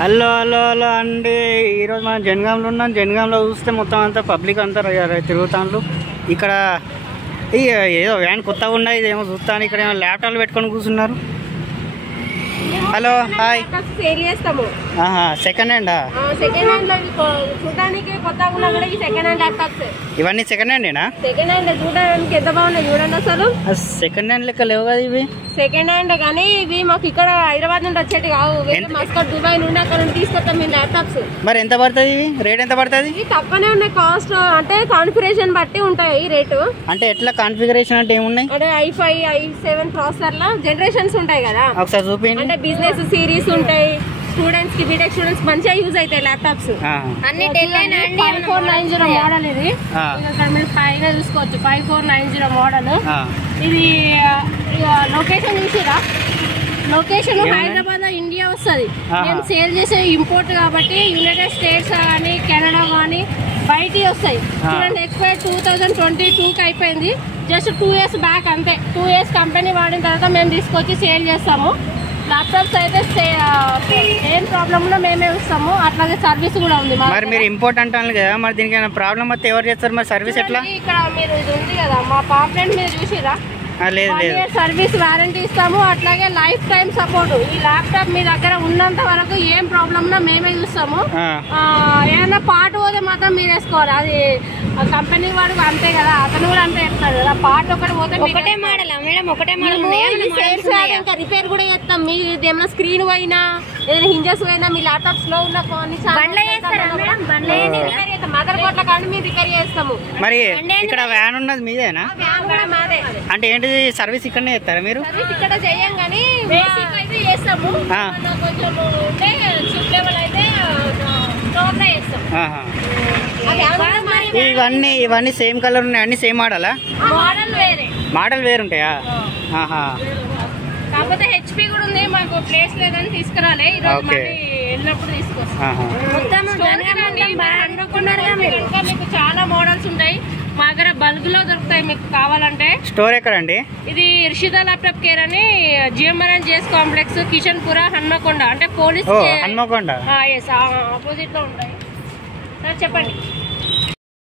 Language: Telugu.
హలో హలో హలో అండి, ఈరోజు మనం జనగాంలో ఉన్నాం. జనగాంలో చూస్తే మొత్తం అంతా పబ్లిక్ అంతా తిరుగుతాండ్రు. ఇక్కడ ఏదో వ్యాన్ కొత్తగా ఉన్నాయి, ఇదేమో చూస్తాను. ఇక్కడ ఏమో ల్యాప్టాప్లు పెట్టుకొని కూర్చున్నారు. Hello hi. సేల్ చేస్తాము. సెకండ్ హ్యాండా? సెకండ్ హ్యాండ్ చూడడానికి కొత్తగా ఉన్నా కూడా ఈ సెకండ్ హ్యాండ్ ల్యాప్టాప్స్. ఇవన్నీ సెకండ్ హ్యాండేనా? సెకండ్ హ్యాండ్ చూడడానికి ఎంత బాగున్నాయి చూడండి. అసలు సెకండ్ హ్యాండ్ లెక్క లేవు కదా ఇవి. సెకండ్ హ్యాండ్ కానీ ఇవి మాకు ఇక్కడ హైదరాబాద్ నుండి వచ్చేటి కావు, మస్కట్ దుబాయ్ నుండి అక్కడ నుండి తీసుకొస్తాం మేము ల్యాప్టాప్స్. మరి ఎంత పడుతుంది ఇవి? రేట్ ఎంత పడుతుంది? ఇవి తక్కువనే ఉన్నాయి కాస్ట్, అంటే కాన్ఫిగరేషన్ బట్టి ఉంటాయి రేటు. అంటే ఎట్లా కాన్ఫిగరేషన్ అంటే ఏమున్నాయి? అంటే i5 i7 ప్రాసెసర్ లా జనరేషన్స్ ఉంటాయి కదా, ఒకసారి చూపించండి. అంటే బిజినెస్ సిరీస్ ఉంటాయి, స్టూడెంట్స్ కి బీటెక్ స్టూడెంట్స్ మంచిగా యూజ్ అవుతాయి ల్యాప్టాప్స్ అన్ని. 5490 మోడల్ ఇది. ఇక్కడ మీరు పైన చూసుకోవచ్చు 5490 మోడల్. ఇది లొకేషన్ చూసిరా? లొకేషన్ హైదరాబాద్ ఇండియా వస్తుంది. మేము సేల్ చేసే ఇంపోర్ట్ కాబట్టి యునైటెడ్ స్టేట్స్ కానీ కెనడా కానీ బయటికి వస్తాయి. చూడండి ఎక్స్పైర్ 2022కి అయిపోయింది, జస్ట్ 2 years బ్యాక్ అంతే. 2 years కంపెనీ వాడిన తర్వాత మేము తీసుకొచ్చి సేల్ చేస్తాము. ల్యాప్టాప్స్ అయితే ఏం ప్రాబ్లమ్ ఉన్నా మేమే ఇస్తాము, అట్లాగే సర్వీస్ కూడా ఉంది. మరి మీరు ఇంపోర్ట్ అంటాను కదా, మరి దీనికి ప్రాబ్లమ్ వస్తే ఎవరు చేస్తారు? మరి సర్వీస్ ఎట్లా? ఇక్కడ మీరు ఇది ఉంది కదా మా పాంప్లెంట్ మీరు చూసిరా? లేదు లేదు. సర్వీస్ వారంటీ ఇస్తాము, అట్లాగే లైఫ్ టైం సపోర్ట్. ఈ ల్యాప్టాప్ మీ దగ్గర ఉన్నంత వరకు ఏం ప్రాబ్లమ్ ఉన్నా మేమే చూస్తాము. ఏదైనా పార్ట్ పోతే మాత్రం మీరు వేసుకోవాలి, అది కంపెనీ వాడు అంతే కదా, అతను కూడా అంతే చెప్తాడు కదా. పార్ట్ ఒకటి పోతే ఒకటే మోడల్ మేడం, ఒకటే మోడల్ ఇంకా రిపేర్ కూడా చేస్తాం. మీ ఏమైనా స్క్రీన్ పోయినా ఏదైనా హింజెస్ పోయినా మీ ల్యాప్టాప్స్ లో ఉన్న మదర్ బోర్డ్ల కానీ మేము రిపేర్ చేస్తాము. మరి ఇక్కడ వ్యాన్ ఉన్నది మీదేనా? మాదే. అంటే ఏంటిది సర్వీస్ ఇక్కడనే చేస్తారా మీరు? సర్వీస్ ఇక్కడ చేయం కానీ బేసిక్ అయితే చేస్తాము. కొంచెం ఉంటే చిప్ లెవెల్ అయితే స్టోర్ లో చేస్తాం. ఇవన్నీ సేమ్ కలర్ ఉన్నాయి, అన్ని సేమ్ మోడలా? మోడల్ వేరే. మోడల్ వేరు ఉంటాయా? కాకపోతే హెచ్పి కూడా ఉంది, మాకు ప్లేస్ లేదని తీసుకురాలే. ఈరోజు మళ్ళీ వెళ్ళినప్పుడు తీసుకొస్తాం. మీకు చాలా మోడల్స్ ఉంటాయి మా దగ్గర, బల్క్ లో దొరుకుతాయి మీకు కావాలంటే. స్టోర్ ఎక్కడండి? ఇది రిషిదా ల్యాప్టాప్ కేర్ అని జిఎంఆర్ జేఎస్ కాంప్లెక్స్, కిషన్పుర, హన్మకొండ. అంటే పోలీస్ హన్మకొండ ఆపోజిట్ లో ఉంటాయి. చెప్పండి.